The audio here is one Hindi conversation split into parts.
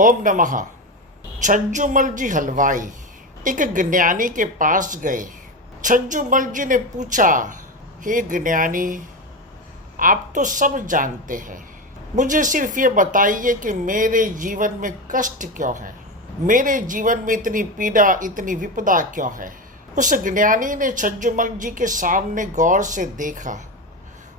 ओम नमः। छज्जूमल जी हलवाई एक ज्ञानी के पास गए। छज्जूमल जी ने पूछा, हे ज्ञानी, आप तो सब जानते हैं, मुझे सिर्फ ये बताइए कि मेरे जीवन में कष्ट क्यों है, मेरे जीवन में इतनी पीड़ा, इतनी विपदा क्यों है। उस ज्ञानी ने छज्जूमल जी के सामने गौर से देखा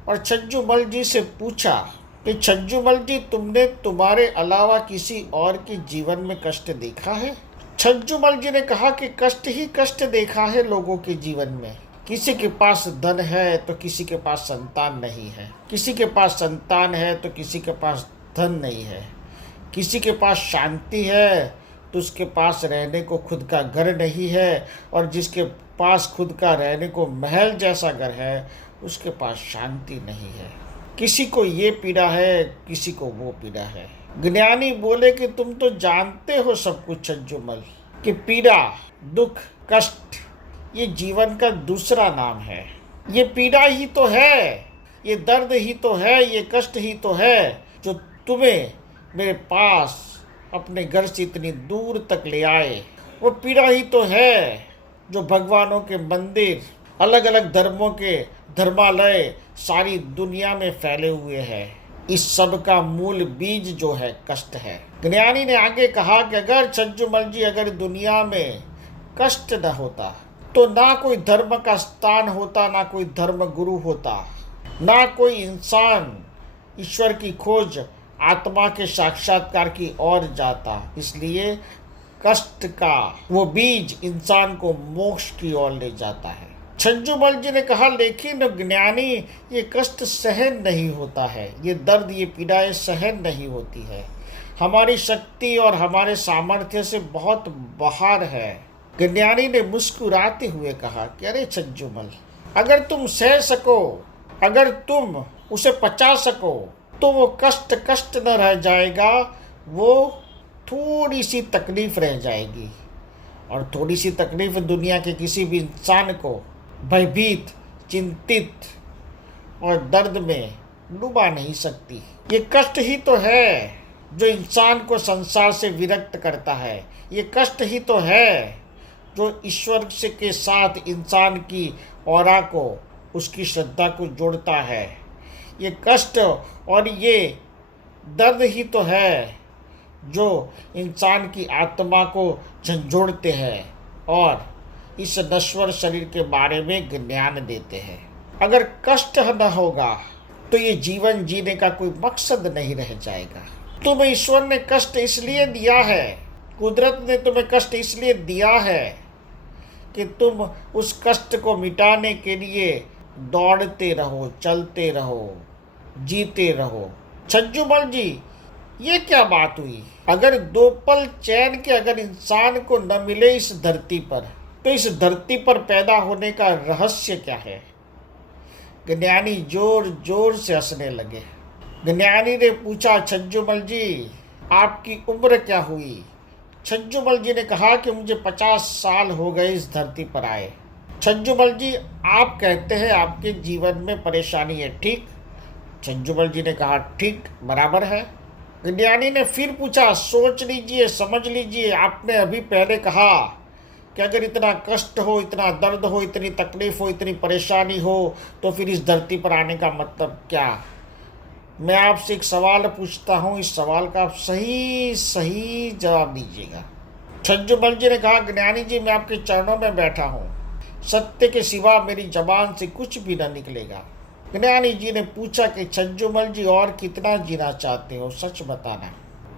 और छज्जूमल जी से पूछा कि छज्जूमल जी, तुमने तुम्हारे अलावा किसी और के जीवन में कष्ट देखा है? छज्जूमल जी ने कहा कि कष्ट ही कष्ट देखा है लोगों के जीवन में। किसी के पास धन है तो किसी के पास संतान नहीं है, किसी के पास संतान है तो किसी के पास धन नहीं है, किसी के पास शांति है तो उसके पास रहने को खुद का घर नहीं है, और जिसके पास खुद का रहने को महल जैसा घर है उसके पास शांति नहीं है। किसी को ये पीड़ा है, किसी को वो पीड़ा है। ज्ञानी बोले कि तुम तो जानते हो सब कुछ छज्जूमल, कि पीड़ा, दुख, कष्ट ये जीवन का दूसरा नाम है। ये पीड़ा ही तो है, ये दर्द ही तो है, ये कष्ट ही तो है जो तुम्हें मेरे पास अपने घर से इतनी दूर तक ले आए। वो पीड़ा ही तो है जो भगवानों के मंदिर, अलग अलग धर्मों के धर्मालय सारी दुनिया में फैले हुए हैं। इस सब का मूल बीज जो है कष्ट है। ज्ञानी ने आगे कहा कि अगर छज्जूमल जी, अगर दुनिया में कष्ट न होता तो ना कोई धर्म का स्थान होता, ना कोई धर्म गुरु होता, ना कोई इंसान ईश्वर की खोज, आत्मा के साक्षात्कार की ओर जाता। इसलिए कष्ट का वो बीज इंसान को मोक्ष की ओर ले जाता है। छज्जूमल जी ने कहा, लेकिन ज्ञानी, ये कष्ट सहन नहीं होता है, ये दर्द, ये पीड़ाएं सहन नहीं होती है, हमारी शक्ति और हमारे सामर्थ्य से बहुत बाहर है। ज्ञानी ने मुस्कुराते हुए कहा कि अरे छज्जूमल, अगर तुम सह सको, अगर तुम उसे पचा सको तो वो कष्ट कष्ट न रह जाएगा, वो थोड़ी सी तकलीफ रह जाएगी। और थोड़ी सी तकलीफ दुनिया के किसी भी इंसान को भयभीत, चिंतित और दर्द में डुबा नहीं सकती। ये कष्ट ही तो है जो इंसान को संसार से विरक्त करता है। ये कष्ट ही तो है जो ईश्वर से के साथ इंसान की औरा को, उसकी श्रद्धा को जोड़ता है। ये कष्ट और ये दर्द ही तो है जो इंसान की आत्मा को झंझोड़ते हैं और इस नश्वर शरीर के बारे में ज्ञान देते हैं। अगर कष्ट न होगा तो ये जीवन जीने का कोई मकसद नहीं रह जाएगा। तुम्हें ईश्वर ने कष्ट इसलिए दिया है, कुदरत ने तुम्हें कष्ट इसलिए दिया है कि तुम उस कष्ट को मिटाने के लिए दौड़ते रहो, चलते रहो, जीते रहो। छज्जूमल जी, ये क्या बात हुई? अगर दो पल चैन के अगर इंसान को न मिले इस धरती पर, तो इस धरती पर पैदा होने का रहस्य क्या है? ज्ञानी जोर जोर से हंसने लगे। ज्ञानी ने पूछा, छज्जूमल जी, आपकी उम्र क्या हुई? छज्जूमल जी ने कहा कि मुझे 50 साल हो गए इस धरती पर आए। छज्जूमल जी, आप कहते हैं आपके जीवन में परेशानी है, ठीक? छज्जूमल जी ने कहा, ठीक, बराबर है। ज्ञानी ने फिर पूछा, सोच लीजिए, समझ लीजिए, आपने अभी पहले कहा कि अगर इतना कष्ट हो, इतना दर्द हो, इतनी तकलीफ हो, इतनी परेशानी हो तो फिर इस धरती पर आने का मतलब क्या? मैं आपसे एक सवाल पूछता हूँ, इस सवाल का आप सही सही जवाब दीजिएगा। छज्जूमल जी ने कहा, ज्ञानी जी, मैं आपके चरणों में बैठा हूँ, सत्य के सिवा मेरी जबान से कुछ भी न निकलेगा। ज्ञानी जी ने पूछा कि छज्जूमल जी, और कितना जीना चाहते हो, सच बताना।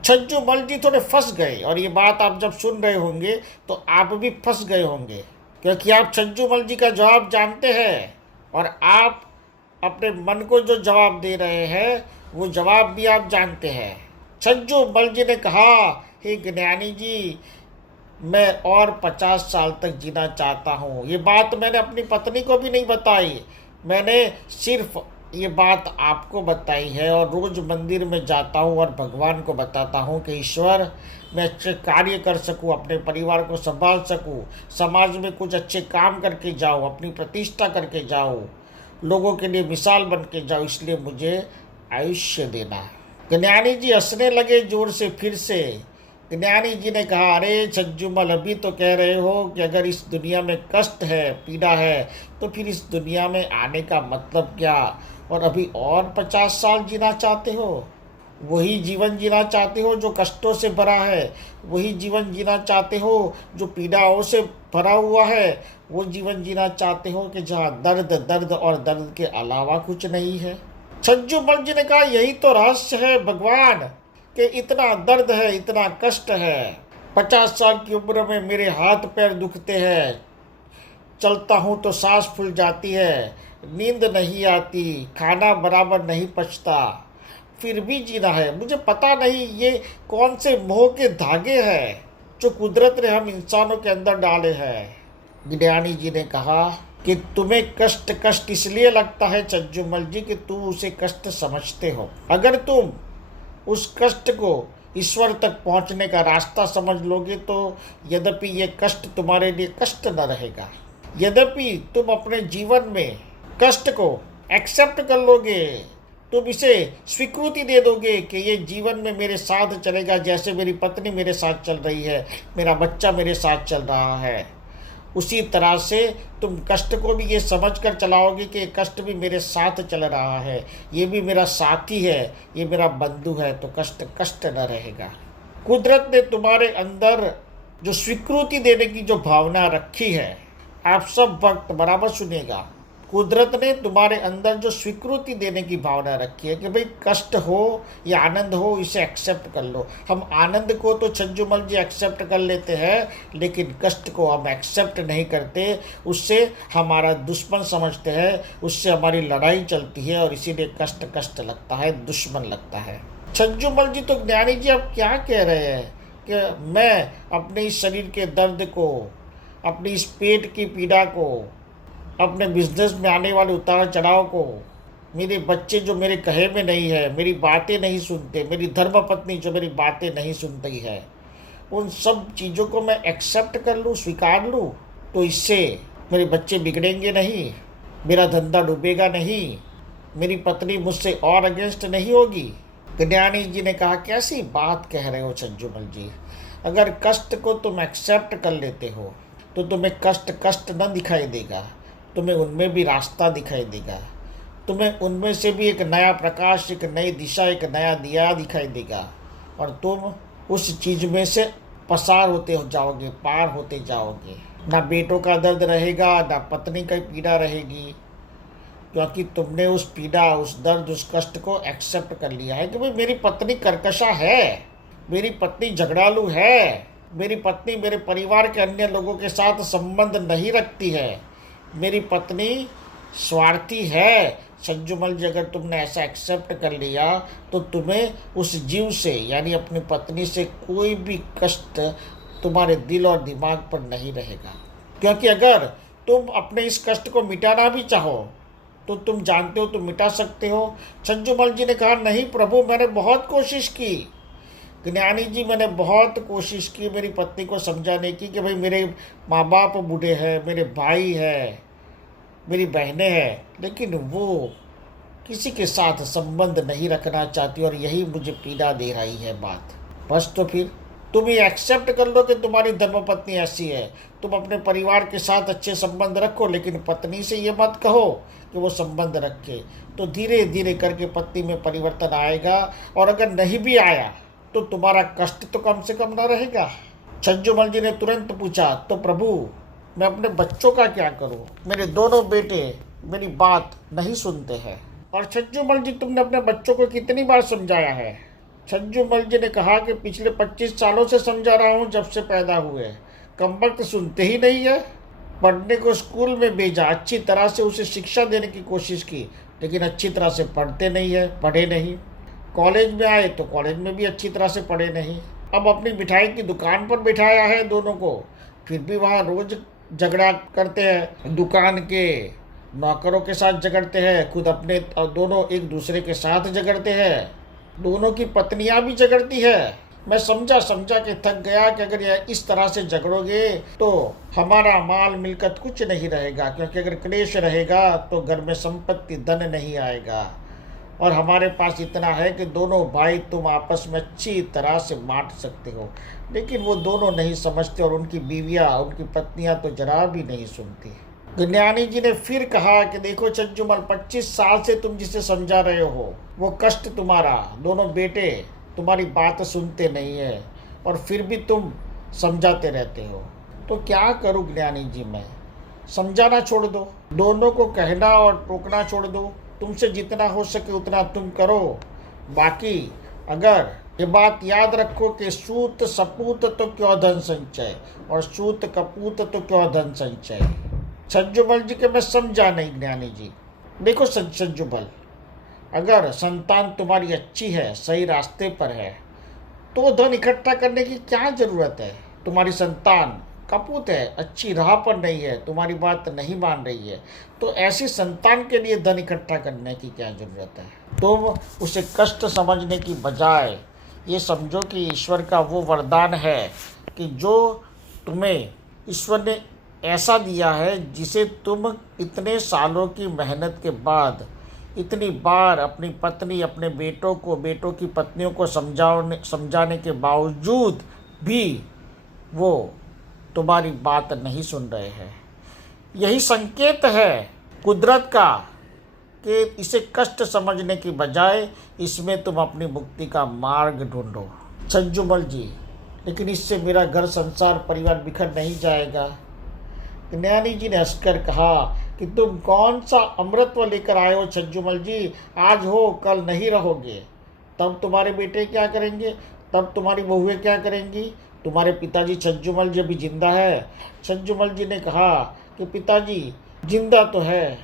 छज्जूमल जी थोड़े फंस गए, और ये बात आप जब सुन रहे होंगे तो आप भी फंस गए होंगे, क्योंकि आप छज्जूमल जी का जवाब जानते हैं और आप अपने मन को जो जवाब दे रहे हैं वो जवाब भी आप जानते हैं। छज्जूमल जी ने कहा, हे ज्ञानी जी, मैं और 50 साल तक जीना चाहता हूँ। ये बात मैंने अपनी पत्नी को भी नहीं बताई, मैंने सिर्फ ये बात आपको बताई है। और रोज़ मंदिर में जाता हूँ और भगवान को बताता हूँ कि ईश्वर, मैं अच्छे कार्य कर सकूँ, अपने परिवार को संभाल सकूँ, समाज में कुछ अच्छे काम करके जाऊँ, अपनी प्रतिष्ठा करके जाऊँ, लोगों के लिए मिसाल बन के जाऊँ, इसलिए मुझे आयुष्य देना। ज्ञानी जी हंसने लगे जोर से फिर से ज्ञानी जी ने कहा, अरे छज्जूमल, अभी तो कह रहे हो कि अगर इस दुनिया में कष्ट है, पीड़ा है, तो फिर इस दुनिया में आने का मतलब क्या? और अभी और 50 साल जीना चाहते हो? वही जीवन जीना चाहते हो जो कष्टों से भरा है? वही जीवन जीना चाहते हो जो पीड़ाओं से भरा हुआ है? वो जीवन जीना चाहते हो कि जहाँ दर्द दर्द और दर्द के अलावा कुछ नहीं है? छज्जूमल जी ने कहा, यही तो रहस्य है भगवान, कि इतना दर्द है, इतना कष्ट है। 50 साल की उम्र में मेरे हाथ पैर दुखते हैं, चलता हूँ तो सांस फूल जाती है, नींद नहीं आती, खाना बराबर नहीं पचता, फिर भी जीना है। मुझे पता नहीं ये कौन से मोह के धागे हैं जो कुदरत ने हम इंसानों के अंदर डाले हैं। ज्ञानी जी ने कहा कि तुम्हें कष्ट कष्ट इसलिए लगता है छज्जूमल जी कि तुम उसे कष्ट समझते हो। अगर तुम उस कष्ट को ईश्वर तक पहुंचने का रास्ता समझ लोगे तो यद्यपि ये कष्ट तुम्हारे लिए कष्ट न रहेगा। यद्यपि तुम अपने जीवन में कष्ट को एक्सेप्ट कर लोगे, तुम इसे स्वीकृति दे दोगे कि ये जीवन में मेरे साथ चलेगा, जैसे मेरी पत्नी मेरे साथ चल रही है, मेरा बच्चा मेरे साथ चल रहा है, उसी तरह से तुम कष्ट को भी ये समझ कर चलाओगे कि कष्ट भी मेरे साथ चल रहा है, ये भी मेरा साथी है, ये मेरा बंधु है, तो कष्ट कष्ट न रहेगा। कुदरत ने तुम्हारे अंदर जो स्वीकृति देने की जो भावना रखी है, आप सब वक्त बराबर सुनिएगा, कुदरत ने तुम्हारे अंदर जो स्वीकृति देने की भावना रखी है कि भाई कष्ट हो या आनंद हो, इसे एक्सेप्ट कर लो। हम आनंद को तो छज्जूमल जी एक्सेप्ट कर लेते हैं, लेकिन कष्ट को हम एक्सेप्ट नहीं करते, उससे हमारा दुश्मन समझते हैं, उससे हमारी लड़ाई चलती है और इसीलिए कष्ट कष्ट लगता है, दुश्मन लगता है। छज्जूमल जी, तो ज्ञानी जी आप क्या कह रहे हैं कि मैं अपने इस शरीर के दर्द को, अपनी इस पेट की पीड़ा को, अपने बिजनेस में आने वाले उतार चढ़ाव को, मेरे बच्चे जो मेरे कहे में नहीं है, मेरी बातें नहीं सुनते, मेरी धर्मपत्नी जो मेरी बातें नहीं सुनती है, उन सब चीज़ों को मैं एक्सेप्ट कर लूँ, स्वीकार लूँ, तो इससे मेरे बच्चे बिगड़ेंगे नहीं, मेरा धंधा डूबेगा नहीं, मेरी पत्नी मुझसे और अगेंस्ट नहीं होगी। ज्ञानी जी ने कहा, कैसी बात कह रहे हो छज्जूमल जी? अगर कष्ट को तुम एक्सेप्ट कर लेते हो तो तुम्हें कष्ट कष्ट न दिखाई देगा, तुम्हें उनमें भी रास्ता दिखाई देगा, तुम्हें उनमें से भी एक नया प्रकाश, एक नई दिशा, एक नया दिया दिखाई देगा, और तुम उस चीज़ में से पसार होते हो जाओगे, पार होते जाओगे। ना बेटों का दर्द रहेगा, ना पत्नी की पीड़ा रहेगी, क्योंकि तुमने उस पीड़ा, उस दर्द, उस कष्ट को एक्सेप्ट कर लिया है कि भाई मेरी पत्नी कर्कशा है, मेरी पत्नी झगड़ालू है, मेरी पत्नी मेरे परिवार के अन्य लोगों के साथ संबंध नहीं रखती है, मेरी पत्नी स्वार्थी है। छज्जूमल जी, अगर तुमने ऐसा एक्सेप्ट कर लिया तो तुम्हें उस जीव से, यानी अपनी पत्नी से, कोई भी कष्ट तुम्हारे दिल और दिमाग पर नहीं रहेगा। क्योंकि अगर तुम अपने इस कष्ट को मिटाना भी चाहो तो तुम जानते हो तुम मिटा सकते हो। छज्जूमल जी ने कहा, नहीं प्रभु, मैंने बहुत कोशिश की। ज्ञानी जी, मैंने बहुत कोशिश की मेरी पत्नी को समझाने की कि भाई मेरे माँ बाप बूढ़े हैं, मेरे भाई हैं, मेरी बहनें हैं, लेकिन वो किसी के साथ संबंध नहीं रखना चाहती और यही मुझे पीड़ा दे रही है बात। बस तो फिर तुम ये एक्सेप्ट कर लो कि तुम्हारी धर्मपत्नी ऐसी है, तुम अपने परिवार के साथ अच्छे संबंध रखो, लेकिन पत्नी से ये मत कहो कि वो संबंध रखे। तो धीरे धीरे करके पत्नी में परिवर्तन आएगा, और अगर नहीं भी आया तो तुम्हारा कष्ट तो कम से कम न रहेगा। छज्जूमल जी ने तुरंत पूछा, तो प्रभु मैं अपने बच्चों का क्या करूं? मेरे दोनों बेटे मेरी बात नहीं सुनते हैं। और छज्जूमल जी, तुमने अपने बच्चों को कितनी बार समझाया है? छज्जूमल जी ने कहा कि पिछले 25 सालों से समझा रहा हूँ, जब से पैदा हुए। कमबख्त सुनते ही नहीं है। पढ़ने को स्कूल में भेजा, अच्छी तरह से उसे शिक्षा देने की कोशिश की, लेकिन अच्छी तरह से पढ़ते नहीं है, पढ़े नहीं। कॉलेज में आए तो कॉलेज में भी अच्छी तरह से पढ़े नहीं। अब अपनी मिठाई की दुकान पर बिठाया है दोनों को, फिर भी वहाँ रोज झगड़ा करते हैं, दुकान के नौकरों के साथ झगड़ते हैं, खुद अपने, और दोनों एक दूसरे के साथ झगड़ते हैं, दोनों की पत्नियां भी झगड़ती है। मैं समझा के थक गया कि अगर यह इस तरह से झगड़ोगे तो हमारा माल मिलकत कुछ नहीं रहेगा, क्योंकि अगर क्लेश रहेगा तो घर में संपत्ति धन नहीं आएगा। और हमारे पास इतना है कि दोनों भाई तुम आपस में अच्छी तरह से बांट सकते हो। लेकिन वो दोनों नहीं समझते और उनकी बीवियाँ, उनकी पत्नियाँ तो जरा भी नहीं सुनती। ज्ञानी जी ने फिर कहा कि देखो चंचुमल, 25 साल से तुम जिसे समझा रहे हो वो कष्ट तुम्हारा, दोनों बेटे तुम्हारी बात सुनते नहीं है और फिर भी तुम समझाते रहते हो। तो क्या करूं ज्ञानी जी मैं? समझाना छोड़ दो, दोनों को कहना और टोकना छोड़ दो। तुमसे जितना हो सके उतना तुम करो। बाकी अगर ये बात याद रखो कि सूत सपूत तो क्यों धन संचय और सूत कपूत तो क्यों धन संचय। सज्जुबल जी के मैं समझा नहीं ज्ञानी जी। देखो सज्जुबल, अगर संतान तुम्हारी अच्छी है, सही रास्ते पर है, तो धन इकट्ठा करने की क्या जरूरत है? तुम्हारी संतान कपूत है, अच्छी राह पर नहीं है, तुम्हारी बात नहीं मान रही है, तो ऐसी संतान के लिए धन इकट्ठा करने की क्या जरूरत है? तुम उसे कष्ट समझने की बजाय ये समझो कि ईश्वर का वो वरदान है कि जो तुम्हें ईश्वर ने ऐसा दिया है जिसे तुम इतने सालों की मेहनत के बाद इतनी बार अपनी पत्नी, अपने बेटों को, बेटों की पत्नियों को समझाने के बावजूद भी वो तुम्हारी बात नहीं सुन रहे हैं। यही संकेत है कुदरत का कि इसे कष्ट समझने की बजाय इसमें तुम अपनी मुक्ति का मार्ग ढूंढो। संजुमल जी, लेकिन इससे मेरा घर संसार परिवार बिखर नहीं जाएगा। ज्ञानी जी ने हंसकर कहा कि तुम कौन सा अमृतत्व लेकर आए हो छज्जुमल जी? आज हो कल नहीं रहोगे। तब तुम्हारे बेटे क्या करेंगे? तब तुम्हारी बहुएं क्या करेंगी? तुम्हारे पिताजी छज्जुमल जी अभी जिंदा है? छज्जुमल जी ने कहा कि पिताजी जिंदा तो है,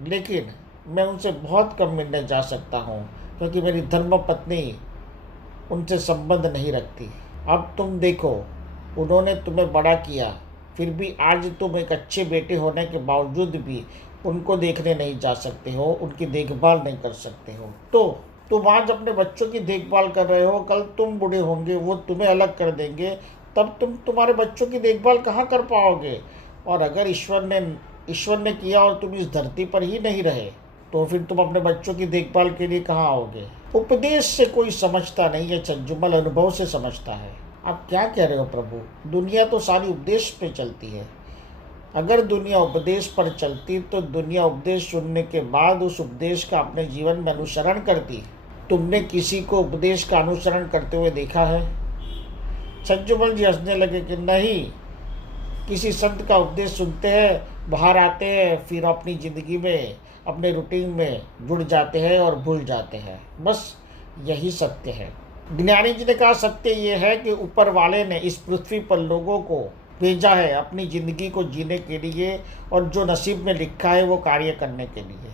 लेकिन मैं उनसे बहुत कम मिलने जा सकता हूँ क्योंकि मेरी धर्म पत्नी उनसे संबंध नहीं रखती। अब तुम देखो, उन्होंने तुम्हें बड़ा किया, फिर भी आज तुम एक अच्छे बेटे होने के बावजूद भी उनको देखने नहीं जा सकते हो, उनकी देखभाल नहीं कर सकते हो। तो तुम आज अपने बच्चों की देखभाल कर रहे हो, कल तुम बूढ़े होंगे, वो तुम्हें अलग कर देंगे, तब तुम तुम्हारे बच्चों की देखभाल कहाँ कर पाओगे? और अगर ईश्वर ने किया और तुम इस धरती पर ही नहीं रहे, तो फिर तुम अपने बच्चों की देखभाल के लिए कहाँ आओगे? उपदेश से कोई समझता नहीं है छज्जुमल, अनुभव से समझता है। आप क्या कह रहे हो प्रभु? दुनिया तो सारी उपदेश पे चलती है। अगर दुनिया उपदेश पर चलती तो दुनिया उपदेश सुनने के बाद उस उपदेश का अपने जीवन में अनुसरण करती। तुमने किसी को उपदेश का अनुसरण करते हुए देखा है? छज्जुमल जी हंसने लगे कि नहीं, किसी संत का उपदेश सुनते हैं, बाहर आते हैं, फिर अपनी ज़िंदगी में, अपने रूटीन में जुड़ जाते हैं और भूल जाते हैं। बस यही सत्य है। ज्ञानी जी ने कहा सत्य ये है कि ऊपर वाले ने इस पृथ्वी पर लोगों को भेजा है अपनी ज़िंदगी को जीने के लिए, और जो नसीब में लिखा है वो कार्य करने के लिए।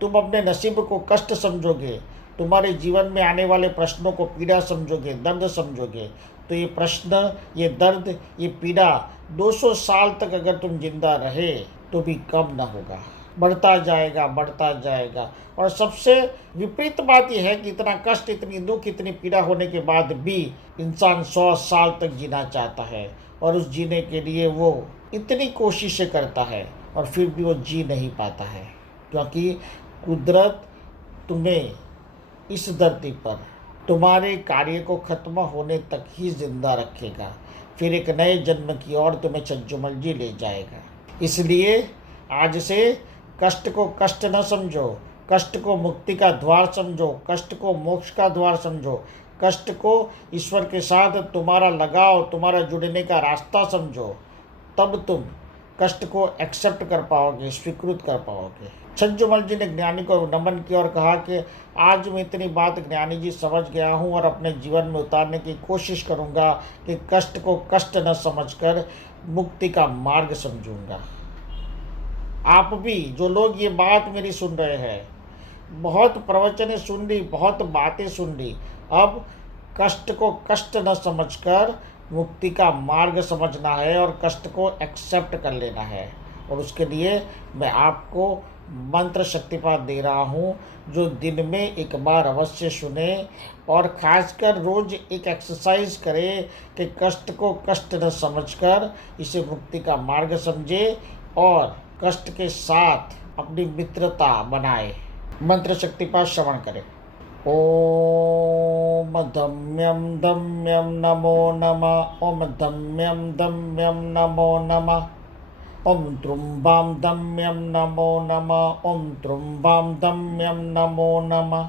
तुम अपने नसीब को कष्ट समझोगे, तुम्हारे जीवन में आने वाले प्रश्नों को पीड़ा समझोगे, दर्द समझोगे, तो ये प्रश्न, ये दर्द, ये पीड़ा 200 साल तक अगर तुम जिंदा रहे तो भी कम ना होगा, बढ़ता जाएगा, बढ़ता जाएगा। और सबसे विपरीत बात यह है कि इतना कष्ट, इतनी दुख, इतनी पीड़ा होने के बाद भी इंसान 100 साल तक जीना चाहता है और उस जीने के लिए वो इतनी कोशिशें करता है और फिर भी वो जी नहीं पाता है, क्योंकि कुदरत तुम्हें इस धरती पर तुम्हारे कार्य को खत्म होने तक ही जिंदा रखेगा, फिर एक नए जन्म की ओर तुम्हें छज्जुमल जी ले जाएगा। इसलिए आज से कष्ट को कष्ट न समझो, कष्ट को मुक्ति का द्वार समझो, कष्ट को मोक्ष का द्वार समझो, कष्ट को ईश्वर के साथ तुम्हारा लगाव, तुम्हारा जुड़ने का रास्ता समझो। तब तुम कष्ट को एक्सेप्ट कर पाओगे, स्वीकृत कर पाओगे। छज्जुमल जी ने ज्ञानी को नमन किया और कहा कि आज मैं इतनी बात ज्ञानी जी समझ गया हूँ और अपने जीवन में उतारने की कोशिश करूँगा कि कष्ट को कष्ट न समझकर मुक्ति का मार्ग समझूंगा। आप भी जो लोग ये बात मेरी सुन रहे हैं, बहुत प्रवचनें सुन ली, बहुत बातें सुन ली, अब कष्ट को कष्ट न समझकर मुक्ति का मार्ग समझना है और कष्ट को एक्सेप्ट कर लेना है। और उसके लिए मैं आपको मंत्र शक्तिपात दे रहा हूँ, जो दिन में एक बार अवश्य सुने और खासकर रोज एक एक्सरसाइज करें कि कष्ट को कष्ट न समझकर इसे मुक्ति का मार्ग समझे और कष्ट के साथ अपनी मित्रता बनाए। मंत्र शक्तिपात श्रवण करें। ओम दम्यम दम्यम नमो नमः। ओम दम्यम दम्यम नमो नमः। ओम द्रुम्बाम दम्यम नमो नमः। ओम द्रुम्बाम दम्यम नमो नमः।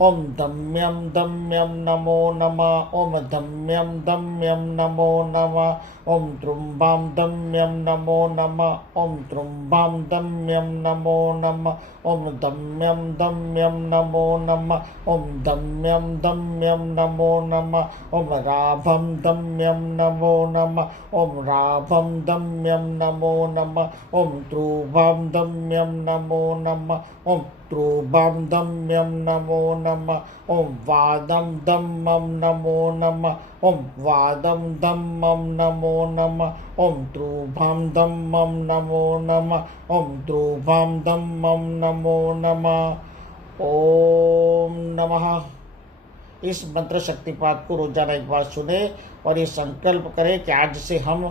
ओम दम्यम दम्यम नमो नमः। ओम दम्यम दम्यम नमो नमः। ओम द्रुम्बाम दम्यम नमो नमः। ओम द्रुम्बाम दम्यम नमो नमः। ओम दम्यम दम्यम नमो नमः। ओम दम्यम दम्यम नमो नमः। ओम राभम दम्यम नमो नमः। ओम राभम दम्यम नमो नमः। ओम ध्रुवम दम्यम नमो नमः। ओम ध्रुवम दम्यम नमो नमः। ओम वादम दम्मम नमो नमः। ओम वादम दम्मम नमो नमः। ओम ध्रुवम दम्मम नमो नमः। ओम ध्रुवम दम्मम नमो नमः। ओम नमः। इस मंत्र शक्तिपात को रोजाना एक बार सुने और ये संकल्प करें कि आज से हम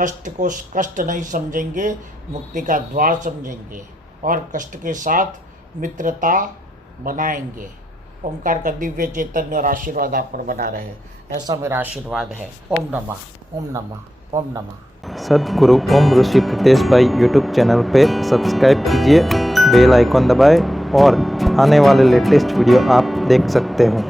कष्ट को कष्ट नहीं समझेंगे, मुक्ति का द्वार समझेंगे और कष्ट के साथ मित्रता बनाएंगे। ओमकार का दिव्य चैतन्य और आशीर्वाद आप पर बना रहे, ऐसा मेरा आशीर्वाद है। ओम नमः, ओम नमः, ओम नमः। सद्गुरु ओम ऋषि प्रीतेश भाई यूट्यूब चैनल पे सब्सक्राइब कीजिए, बेल आइकॉन दबाएं और आने वाले लेटेस्ट वीडियो आप देख सकते हो।